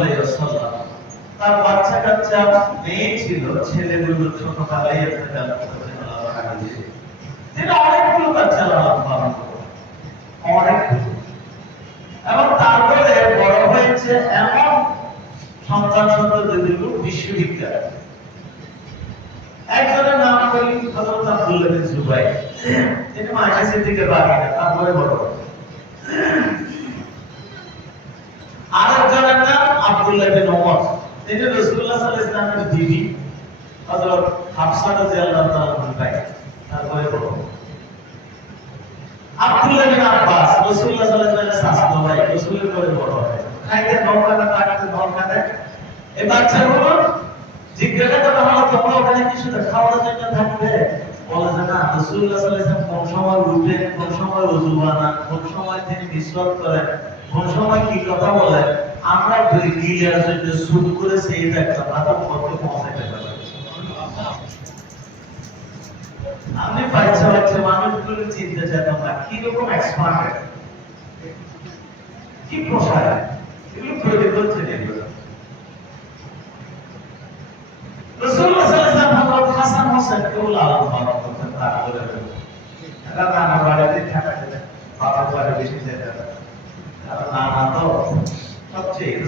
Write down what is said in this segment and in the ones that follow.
ওয়াসাল্লাম তার বাচ্চা কাচ্চা মেয়ে ছিল ছেলেগুলো ছোট কালেই ইন্তেকাল করেছে আল্লাহ তাআলা দিয়ে যেটা অনেকগুলো বাচ্চা লালন পালন অনেকগুলো। এবং তারপরে বড় হয়েছে এমন সন্তান সন্ততি বিশ্ববিদ্যালয়। একজনের নাম করি হযরত আব্দুল্লাহ বিন জুবাইর। তিনি মায়ের সিদ্দিকের বাগিনা তারপরে বড় আরেকজনের নাম আব্দুল্লাহ বিন ওমর তিনি রাসূলুল্লাহ সাল্লাল্লাহু আলাইহি ওয়াসাল্লামের বিবি হযরত হাফসা রাদিয়াল্লাহু তাআলা ভাই তারপরে বড় আব্দুল্লাহ বিন আব্বাস রাসূলুল্লাহ সাল্লাল্লাহু আলাইহি ওয়াসাল্লামের শাস্ত্র ভাই, রাসূলের পরে বড় হয় খাইতে নৌকাটা কাটতে নৌকাতে এই বাচ্চাগুলো জিজ্ঞাসা করা হলো তোমরা ওখানে কি শুধু খাওয়ার জন্য থাকবে? বলে যে না রাসূলুল্লাহ সাল্লাল্লাহু আলাইহি ওয়াসাল্লাম কোন সময় উঠেন, কোন সময় ওযু বানান, কোন সময় তিনি মিসওয়াক করেন, কোন সময় কি কথা বলেন আমরা দুই গিলার জন্য শুট করে সেই একটা ভালো মধ্যে পৌঁছাতে পারি। আমি বাচ্চা বাচ্চা মানুষগুলো চিন্তা চাইতাম না কীরকম এক্সপার্ট কি প্রসার? এগুলো তৈরি করছেন এগুলো রাসূলুল্লাহ এটা নানা বাড়িতে থাকতে বাবার বাড়ি বেশি যেতে কারণ নানা তো সবচেয়ে রাসূলুল্লাহ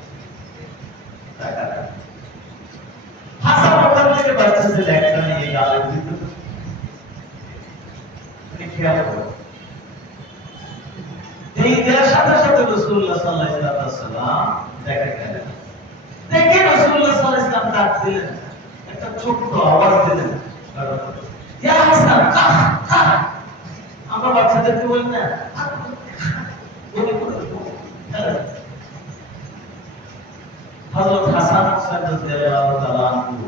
ছেলে একটা নিয়ে তুমি খেয়াল করো। এই দেওয়ার সাথে সাথে সাল্লাল্লাহু আলাইহি ওয়াসাল্লাম দেখা গেলেন দেখে রাসূলুল্লাহ সাল্লাল্লাহু আলাইহি ওয়াসাল্লাম ডাক দিলেন। একটা ছোট্ট আওয়াজ দিলেন। ইয়া হাসান আমরা বাচ্চাদেরকে বলি না? হযরত হাসান হোসেন রাদিয়াল্লাহু তাআলা আনহু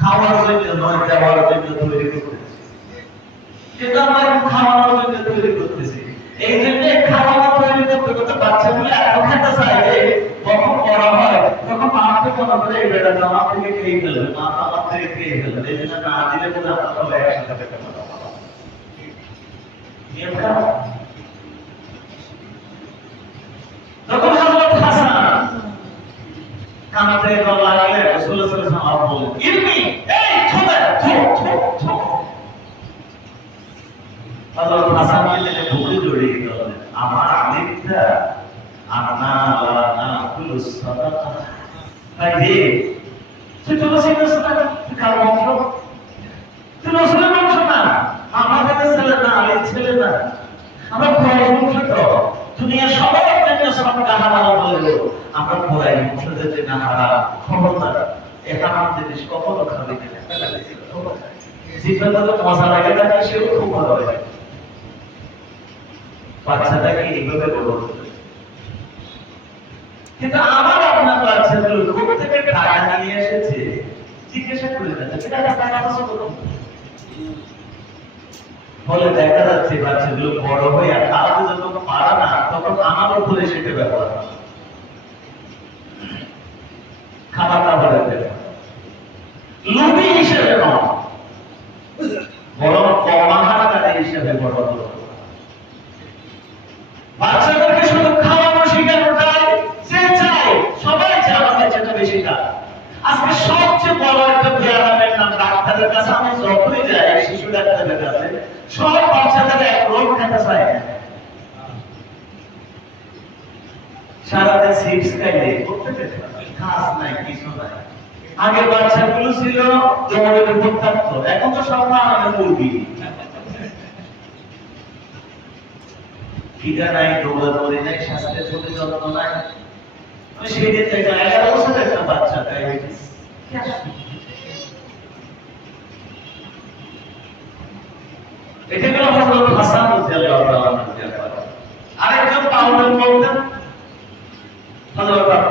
খাওয়ার জন্য নয়, দেওয়ার জন্য তৈরি করতেছি। কিন্তু জন্য তৈরি করতেছি। এই জন্য তৈরি করতে করতে খেতে কখন বড় হয়, তখন মাকে করে এই বেটা থেকে খেয়ে ফেলবে মা আমার থেকে খেয়ে ফেলবে এই জন্য না দিলে বলে সবাই একসাথে তখন হাসান লাগলে রাসূলুল্লাহ সাল্লাল্লাহু আলাইহি ওয়াসাল্লাম বলেন ইরমি এই ছোটে ছোট ছোট ছোট হযরত হাসান বললেন বুকে জড়িয়ে গেলেন আমার আলিমটা আনা লা নাকুলু সাদাকা ভাই রে তুই তো রসিকের সাথে তুই কার বংশ তুই রসুলের বংশ না আমাদের ছেলে না আলীর ছেলে না আমরা কোরআন বংশ তো দুনিয়া সবাই জন্য সবটা হারাম বলে হারাম আমাদের জিনিস কখনো তো মজা লাগে না সেও খুব ভালো লাগে বাচ্চাটাকে এইভাবে করতে কিন্তু আমার আপনার বাচ্চাগুলো থেকে টাকা নিয়ে এসেছে, জিজ্ঞাসা করে টাকা ফলে দেখা যাচ্ছে বাচ্চাগুলো বড় হয়ে আর কাউকে যখন পারা না, তখন আমার উপরে সেটা ব্যবহার হয়। খাবার দাবারের ব্যাপার লোভী হিসেবে নয় বরং কমাহারকারী হিসেবে বড় বড় বাচ্চাদেরকে শুধু খাওয়ানো শেখানোটাই যে চায় সবাই চায় আমাদের যেটা বেশি চায় আজকে সবচেয়ে বড় একটা ব্যায়ামের নাম ডাক্তারের কাছে আমি যখনই যাই শিশু ডাক্তারের কাছে সব বাচ্চাদের এক রোগ খেতে চায় না। সারাতে চিপস খাইলে কাজ নাই, কিছু নাই। আগের বাচ্চাগুলো ছিল দৌড়ের উপর থাকতো। এখন তো সব না মুরগি। টিকা নাই দৌড়াদৌড়ি নাই, স্বাস্থ্যের প্রতি যত্ন নাই। আমি সেই দিন থেকে এগারো বছরের একটা বাচ্চা ডায়াবেটিস এটা হযরত হাসান রাদিয়াল্লাহু আনহু আরেকজন বলতেন হযরত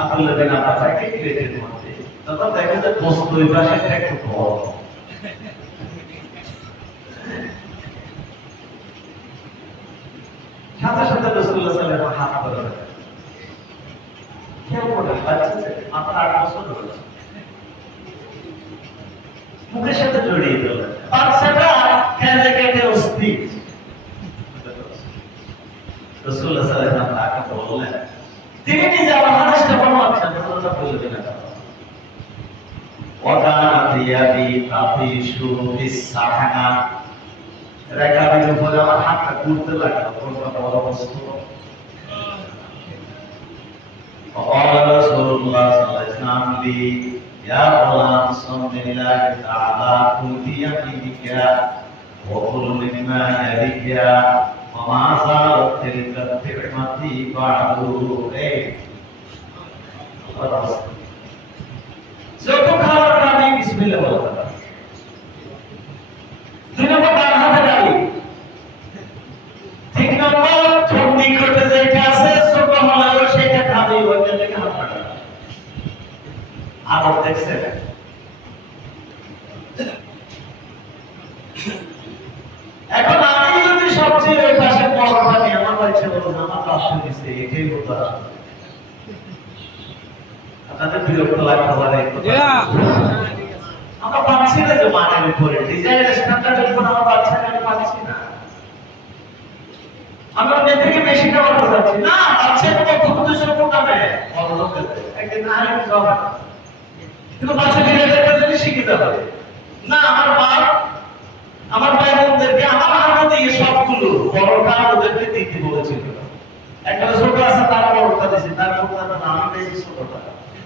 আব্দুল্লাহ বিন আব্বাস একে প্লেটের মধ্যে তখন দেখা যায় গোস্ত ওই পাশে একটু বড়। সাথে সাথে রাসূলুল্লাহ সাল্লাল্লাহু আলাইহি হাত ধরে কেউ করে বাচ্চা মাত্র আট বছর হয়েছে মুখের সাথে জড়িয়ে দিল বাচ্চাটা কেঁদে কেটে অস্থির। আলাইহি ওয়াসাল্লাম তাকে বললেন তিনি নিজে আমার হাদিসটা বর্ণনা রাসূলুল্লাহ বলে দিলেন وكانت يدي تطيش في الصحنة রেখাবির উপরে আমার হাতটা ঘুরতে লাগলো কোনটা বড় বস্তু وقال رسول الله صلى الله عليه وسلم لي يا غلام صم لله تعالى كل بيمينك وكل مما يليك وما زالت تلك النعمة بعد إيه যত খাবার খাবি বিসমিল্লাহ বলতে দুই নম্বর ডান হাতে ডালি তিন নম্বর ঠোঁট নিকটে যেটা আছে ছোট হলেও সেটা খাবি ওইটা থেকে হাত পাঠাবে আবার দেখছেন এখন আমি যদি সবচেয়ে ওই পাশে পড়া নিয়ে আমার বাচ্চা বলব, আমার পাশে দিচ্ছে এটাই বলতে আপনাদের বিরক্ত লাগতে পারে আমরা পাচ্ছি না যে মানের উপরে। ডিজাইন স্ট্যান্ডার্ডের উপর আমরা পাচ্ছি না আমি পাচ্ছি না। আমরা ওদের থেকে বেশি টাকা পাচ্ছি। না পাচ্ছি না কত দুশো টাকা একদিন না। কিন্তু বাচ্চাকে এদের কাছে শিখিতে হবে না আমার মা আমার ভাই বোনদেরকে আমার হাতে দিয়ে সবগুলো বড়টা ওদেরকে দিতে বলেছিল। একটা ছোট আছে তার বড়টা দিয়েছে তার বড়টা না আমি ছোটটা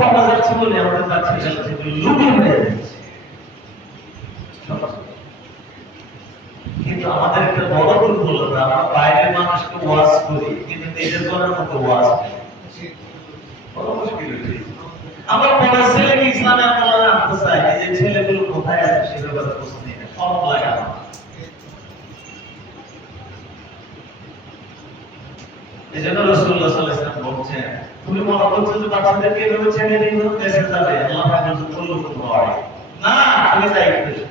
পাওয়া যাচ্ছে বলে আমাদের বাচ্চা কাছে লুবি হয়ে যাচ্ছে কিন্তু আমাদের একটা বড় দুর্বলতা আমরা বাইরের মানুষকে ওয়াজ করি, কিন্তু নিজের করার মতো ওয়াজ বড় মুশকিল আমরা পরের ছেলেকে ইসলামে আমরা আনতে চাই নিজের ছেলেগুলো কোথায় আছে সে ব্যাপারে প্রশ্ন নেই। সব লাগে আমার এই জন্য রসুল্লাহ ওয়াসাল্লাম বলছেন তুমি মনে করছ যে বাচ্চাদেরকে এভাবে ছেড়ে দিই দেশে যাবে। আল্লাহ পাক বলছেন করল তো ভয় না তুমি তাই দায়িত্ব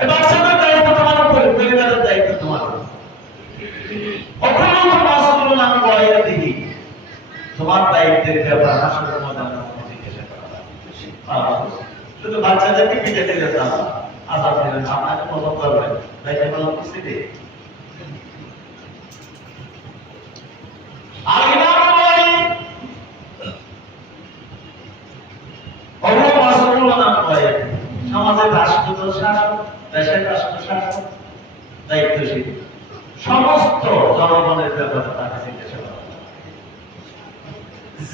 এই বাচ্চাদের দায়িত্ব তোমার উপরে, পরিবারের দায়িত্ব তোমার উপরে। অখণ্ড মাসুল নাম বয়া দিহি তোমার দায়িত্বের ব্যাপার আসলে ময়দান জিজ্ঞাসা করা শুধু বাচ্চাদেরকে পিঠে দিলে তা না। আজাদ আপনাকে মদত করবেন। দায়িত্ব পালন করছি রে। আর ইমাম মালিক অন্য মাসুল নাম বয়া দিহি। সমাজের রাষ্ট্রীয় শাসক দেশের দায়িত্বশীল সমস্ত জনগণের ব্যাপারে তাকে জিজ্ঞাসা করা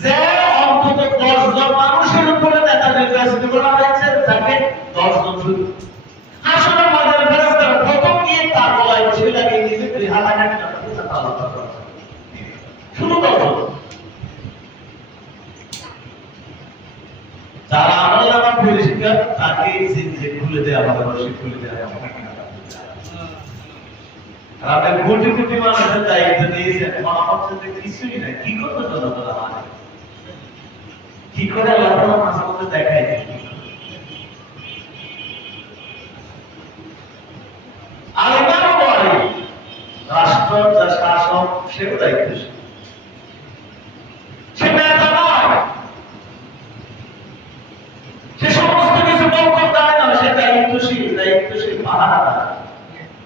যে অন্তত দশজন মানুষের উপরে নেতা নির্বাচিত করা হয়েছে, তাকে দশজন শুধু আসলে মজার ফেরস্তা প্রথম গিয়ে তার গলায় বসে লাগিয়ে দিতে দুই হাত আঘাত করে তাকে আলাদা করা হয়। শুধু দশ জন। যারা আমল নামা পরিষ্কার তাকে যে খুলে দেওয়া হবে রসিদ খুলে হবে আর কোটি কোটি মানুষের দায়িত্ব নিয়েছেন হচ্ছে যে কিছুই নাই কি করতে চলো কি করে আল্লাহ তাআলা মাঝে মধ্যে দেখায় দেয়। বলে, রাষ্ট্র যা শাসক, সেও দায়িত্বশীল সে নেতা নয় সে সমস্ত কিছু বলতে দেয় না সে দায়িত্বশীল দায়িত্বশীল পাহাড়া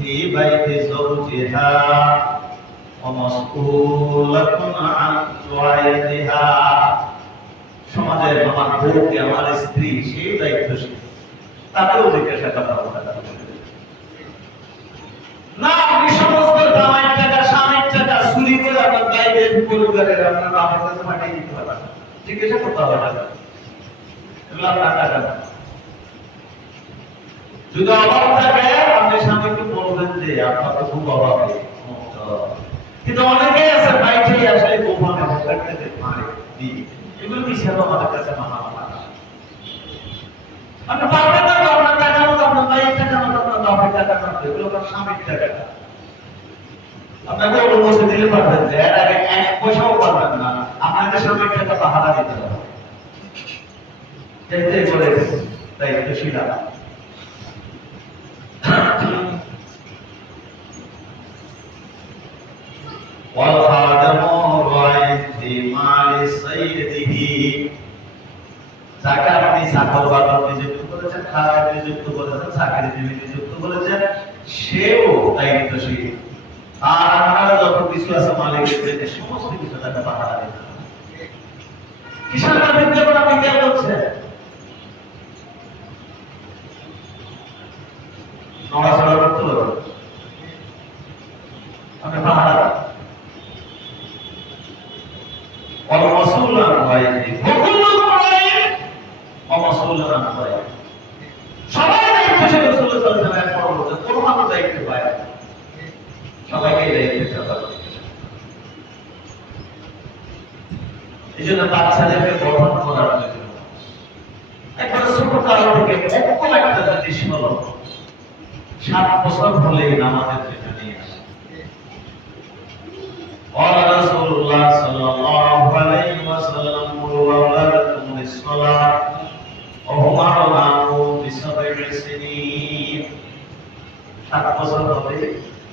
في بيت زوجها ومسؤولة عن رعيتها সমাজের আমার বউকে আমার স্ত্রী সেই দায়িত্বশীল তাকেও জিজ্ঞাসা করা হবে না আপনি সমস্ত জামাইয়ের টাকা স্বামীর টাকা চুরি করে আপনার দায়িত্বের পরিবারের আপনার বাবার কাছে পাঠিয়ে দিতে পারবেন জিজ্ঞাসা করতে হবে টাকা এগুলো আপনার টাকা না যদি অভাব থাকে, আপনি স্বামীকে বলবেন যে, আপনার তো খুব অভাবে কিন্তু অনেকেই আছে বাইরে আসলে এগুলো আমাদের কাছে আপনি পারবেন না আপনার টাকা মতো, আপনার টাকা মতো, আপনার টাকা মতো, এগুলো আপনার স্বামীর টাকা। আপনাকে অনুমতি দিলে পারবেন যে, এর আগে এক পয়সাও পারবেন না আপনাদের স্বামীর টাকা পাহারা দিতে হবে। এটাই বলে দায়িত্বশীল আমরা والخادم راع في مال سيده যাকে আপনি চাকর বাকর নিযুক্ত করেছেন খাদ্য নিযুক্ত করেছেন চাকরিজীবী নিযুক্ত করেছেন সেও দায়িত্বশীল আর আপনারা যত কিছু আছে মালিকের থেকে সমস্ত কিছু তাকে পাহারা দিতে হবে। কিসের মাধ্যমে যেমন আপনি জ্ঞান করছেন নড়াচড়া দেওয়া হবে। এই জন্য বাচ্চাদেরকে গঠন করার জন্য একবার ছোট কাল থেকে একটা জিনিস হলো, সাত বছর হলে নামাজের যেটা নিয়ে আসে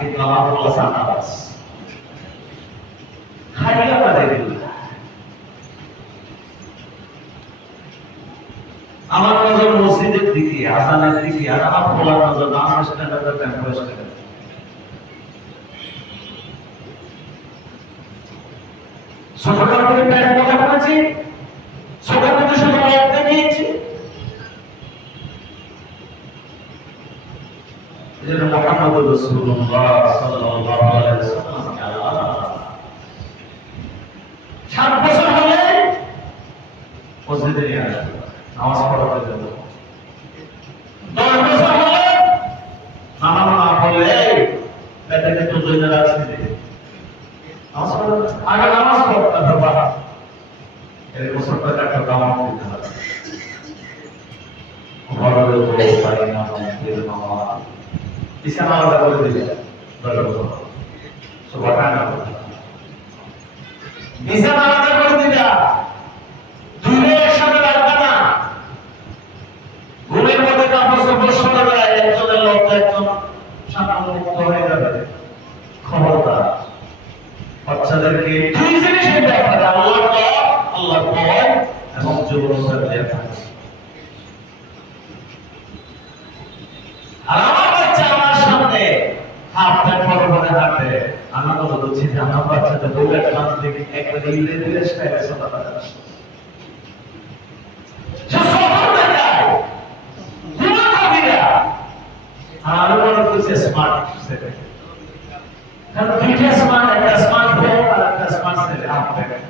কিন্তু আমার পোলা সান্নাবাস খাইলে আমাদের আমার নজর মসজিদের দিকে আসানের দিকে, আর আমার পোলার নজর বাম স্ট্যান্ডার্ড টেম্পো স্ট্যান্ডার্ড থেকে প্যান্ট পরা করেছি ছোট থেকে শুধু রক্ত দেখিয়েছি যেন মোহাম্মদ রাসূলুল্লাহ সাল্লাল্লাহু আলাইহি ওয়াসাল্লাম। সাত বছর হলে মসজিদে নিয়ে নামাজ পড়াতে দশ বছর হলে না রাখছি আগে নামাজ পড়ো তারপর বাবা এর বছর টাকা একটা দাম দিতে হবে ঘরে বলে পারি না মন্দির মামা বিছানা আলাদা করে দিবে বিছানা আলাদা করে দিবে দুইটা একসাথে রাখবে না ঘুমের মধ্যে কাপড় চোপড় সরে যায় একজনের লোক একজন সামান্য মুক্ত হয়ে যাবে খবরদার বাচ্চাদেরকে দুই জিনিসের ব্যাপারে আল্লাহ আল্লাহ ভয় এবং যুবকদের ব্যাপারে আর আমার বাচ্চা আমার সামনে হাঁটতে পরে পরে হাঁটে আমি কথা বলছি যে আমার বাচ্চাটা স্মার্ট একটা স্মার্ট আর একটা স্মার্ট আপনাকে